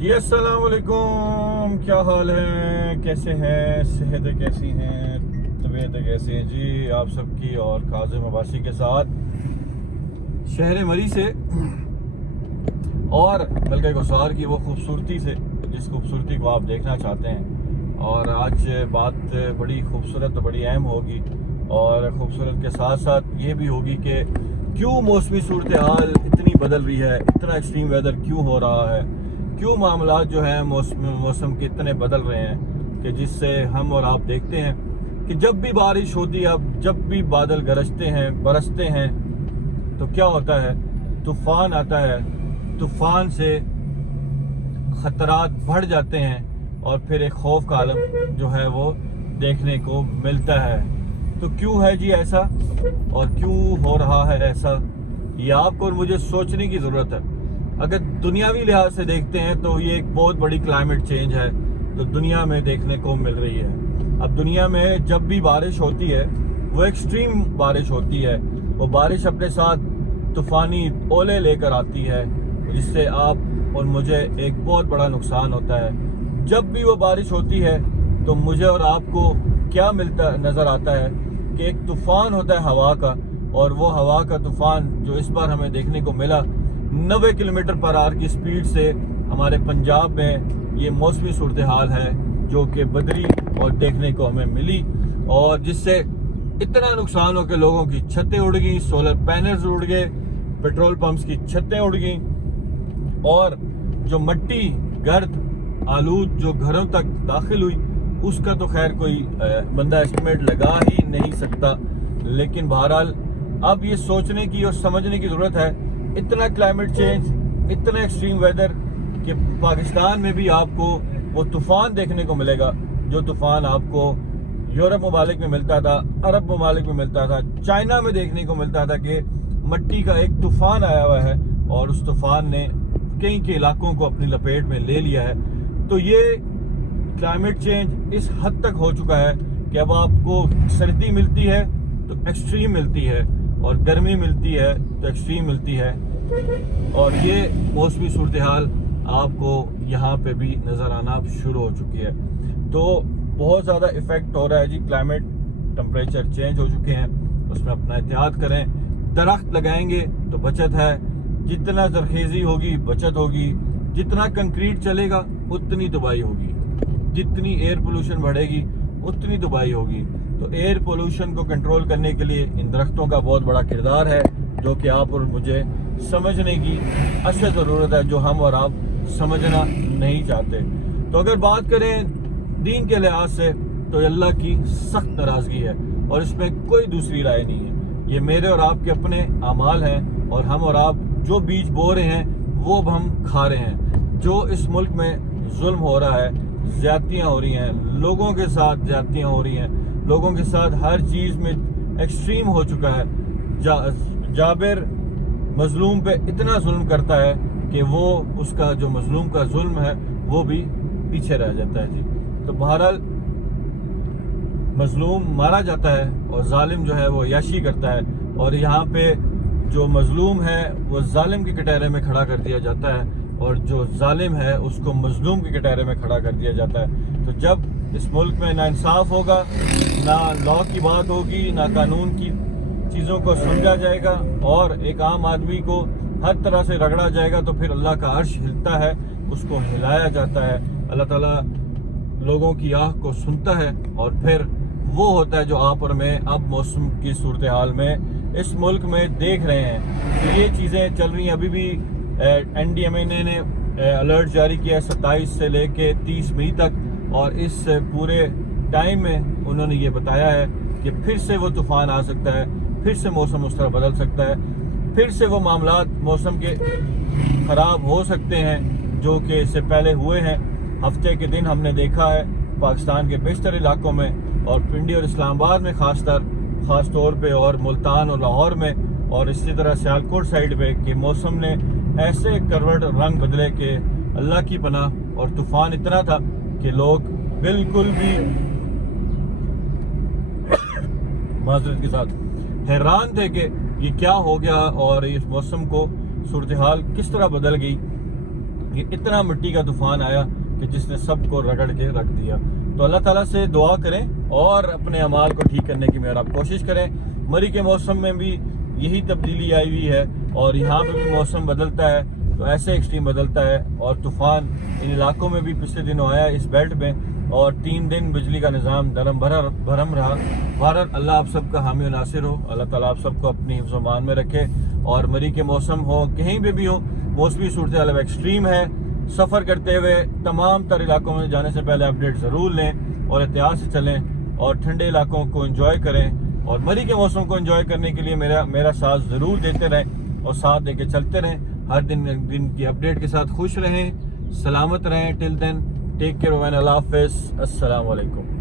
جی السلام علیکم، کیا حال ہے؟ کیسے ہیں؟ صحتیں کیسی ہیں؟ طبیعتیں کیسی ہیں؟ جی آپ سب کی اور کاظم عباسی کے ساتھ شہر مری سے اور ملکہ گسار کی وہ خوبصورتی سے جس خوبصورتی کو آپ دیکھنا چاہتے ہیں. اور آج بات بڑی خوبصورت اور بڑی اہم ہوگی، اور خوبصورت کے ساتھ ساتھ یہ بھی ہوگی کہ کیوں موسمی صورتحال اتنی بدل رہی ہے، اتنا ایکسٹریم ویدر کیوں ہو رہا ہے، کیوں معاملات جو ہیں موسم کے اتنے بدل رہے ہیں کہ جس سے ہم اور آپ دیکھتے ہیں کہ جب بھی بارش ہوتی ہے، اب جب بھی بادل گرجتے ہیں، برستے ہیں، تو کیا ہوتا ہے؟ طوفان آتا ہے. طوفان سے خطرات بڑھ جاتے ہیں اور پھر ایک خوف کا عالم جو ہے وہ دیکھنے کو ملتا ہے. تو کیوں ہے جی ایسا، اور کیوں ہو رہا ہے ایسا؟ یہ آپ کو اور مجھے سوچنے کی ضرورت ہے. اگر دنیاوی لحاظ سے دیکھتے ہیں تو یہ ایک بہت بڑی کلائمیٹ چینج ہے جو دنیا میں دیکھنے کو مل رہی ہے. اب دنیا میں جب بھی بارش ہوتی ہے وہ ایکسٹریم بارش ہوتی ہے. وہ بارش اپنے ساتھ طوفانی اولے لے کر آتی ہے جس سے آپ اور مجھے ایک بہت بڑا نقصان ہوتا ہے. جب بھی وہ بارش ہوتی ہے تو مجھے اور آپ کو کیا ملتا نظر آتا ہے کہ ایک طوفان ہوتا ہے ہوا کا، اور وہ ہوا کا طوفان جو اس بار ہمیں دیکھنے کو ملا 90 کلومیٹر پر آور کی سپیڈ سے ہمارے پنجاب میں یہ موسمی صورتحال ہے جو کہ بدری اور دیکھنے کو ہمیں ملی، اور جس سے اتنا نقصان ہو کہ لوگوں کی چھتیں اڑ گئیں، سولر پینلز اڑ گئے، پیٹرول پمپس کی چھتیں اڑ گئیں، اور جو مٹی گرد آلود جو گھروں تک داخل ہوئی اس کا تو خیر کوئی بندہ ایسٹیمیٹ لگا ہی نہیں سکتا. لیکن بہرحال اب یہ سوچنے کی اور سمجھنے کی ضرورت ہے، اتنا کلائمیٹ چینج، اتنا ایکسٹریم ویدر کہ پاکستان میں بھی آپ کو وہ طوفان دیکھنے کو ملے گا جو طوفان آپ کو یورپ ممالک میں ملتا تھا، عرب ممالک میں ملتا تھا، چائنا میں دیکھنے کو ملتا تھا کہ مٹی کا ایک طوفان آیا ہوا ہے اور اس طوفان نے کئی کے علاقوں کو اپنی لپیٹ میں لے لیا ہے. تو یہ کلائمیٹ چینج اس حد تک ہو چکا ہے کہ اب آپ کو سردی ملتی ہے تو ایکسٹریم ملتی ہے، اور گرمی ملتی ہے تو ایکسٹریم ملتی ہے. اور یہ موسمی صورتحال آپ کو یہاں پہ بھی نظر آنا شروع ہو چکی ہے. تو بہت زیادہ ایفیکٹ ہو رہا ہے جی. کلائمیٹ ٹمپریچر چینج ہو چکے ہیں، اس میں اپنا احتیاط کریں. درخت لگائیں گے تو بچت ہے، جتنا زرخیزی ہوگی بچت ہوگی، جتنا کنکریٹ چلے گا اتنی تباہی ہوگی، جتنی ایئر پولوشن بڑھے گی اتنی تباہی ہوگی. تو ایئر پولوشن کو کنٹرول کرنے کے لیے ان درختوں کا بہت بڑا کردار ہے جو کہ آپ اور مجھے سمجھنے کی اشد ضرورت ہے، جو ہم اور آپ سمجھنا نہیں چاہتے. تو اگر بات کریں دین کے لحاظ سے تو اللہ کی سخت ناراضگی ہے، اور اس میں کوئی دوسری رائے نہیں ہے. یہ میرے اور آپ کے اپنے اعمال ہیں، اور ہم اور آپ جو بیج بو رہے ہیں وہ اب ہم کھا رہے ہیں. جو اس ملک میں ظلم ہو رہا ہے، زیادتیاں ہو رہی ہیں، لوگوں کے ساتھ زیادتیاں ہو رہی ہیں، لوگوں کے ساتھ ہر چیز میں ایکسٹریم ہو چکا ہے. جابر مظلوم پہ اتنا ظلم کرتا ہے کہ وہ اس کا جو مظلوم کا ظلم ہے وہ بھی پیچھے رہ جاتا ہے جی. تو بہرحال مظلوم مارا جاتا ہے اور ظالم جو ہے وہ عیاشی کرتا ہے، اور یہاں پہ جو مظلوم ہے وہ ظالم کے کٹہرے میں کھڑا کر دیا جاتا ہے، اور جو ظالم ہے اس کو مظلوم کے کٹہرے میں کھڑا کر دیا جاتا ہے. تو جب اس ملک میں نہ انصاف ہوگا، نہ لاء کی بات ہوگی، نہ قانون کی چیزوں کو سمجھا جائے گا، اور ایک عام آدمی کو ہر طرح سے رگڑا جائے گا، تو پھر اللہ کا عرش ہلتا ہے، اس کو ہلایا جاتا ہے. اللہ تعالیٰ لوگوں کی آہ کو سنتا ہے، اور پھر وہ ہوتا ہے جو آپ اور میں اب موسم کی صورتحال میں اس ملک میں دیکھ رہے ہیں. تو یہ چیزیں چل رہی ہیں. ابھی بھی این ڈی ایم اے نے الرٹ جاری کیا ہے 27 سے لے کے 30 مئی تک، اور اس پورے ٹائم میں انہوں نے یہ بتایا ہے کہ پھر سے وہ طوفان آ سکتا ہے، پھر سے موسم اس طرح بدل سکتا ہے، پھر سے وہ معاملات موسم کے خراب ہو سکتے ہیں جو کہ اس سے پہلے ہوئے ہیں. ہفتے کے دن ہم نے دیکھا ہے پاکستان کے بیشتر علاقوں میں، اور پنڈی اور اسلام آباد میں خاص طور پہ، اور ملتان اور لاہور میں، اور اسی طرح سیالکوٹ سائیڈ پہ، کہ موسم نے ایسے کروٹ رنگ بدلے کہ اللہ کی پناہ. اور طوفان اتنا تھا کہ لوگ بالکل بھی معذرت کے ساتھ حیران تھے کہ یہ کیا ہو گیا، اور اس موسم کو صورتحال کس طرح بدل گئی. اتنا مٹی کا طوفان آیا کہ جس نے سب کو رگڑ کے رکھ دیا. تو اللہ تعالیٰ سے دعا کریں اور اپنے اعمال کو ٹھیک کرنے کی آپ کوشش کریں. مری کے موسم میں بھی یہی تبدیلی آئی ہوئی ہے اور یہاں پہ بھی موسم بدلتا ہے تو ایسے ایکسٹریم بدلتا ہے. اور طوفان ان علاقوں میں بھی پچھلے دنوں آیا اس بیلٹ میں اور 3 دن بجلی کا نظام درم بھرم رہا. بہرحال اللہ آپ سب کا حامی و ناصر ہو. اللہ تعالیٰ آپ سب کو اپنی حفظ و امان میں رکھے. اور مری کے موسم ہو کہیں پہ بھی ہو, موسمی صورتحال ایکسٹریم ہے. سفر کرتے ہوئے تمام تر علاقوں میں جانے سے پہلے اپڈیٹ ضرور لیں اور احتیاط سے چلیں اور ٹھنڈے علاقوں کو انجوائے کریں. اور مری کے موسم کو انجوائے کرنے کے لیے میرا ساتھ ضرور دیتے رہیں اور ساتھ دے کے چلتے رہیں. ہر دن کی اپڈیٹ کے ساتھ خوش رہیں, سلامت رہیں. ٹل دین ٹیک کیئر, اللہ حافظ, السلام علیکم.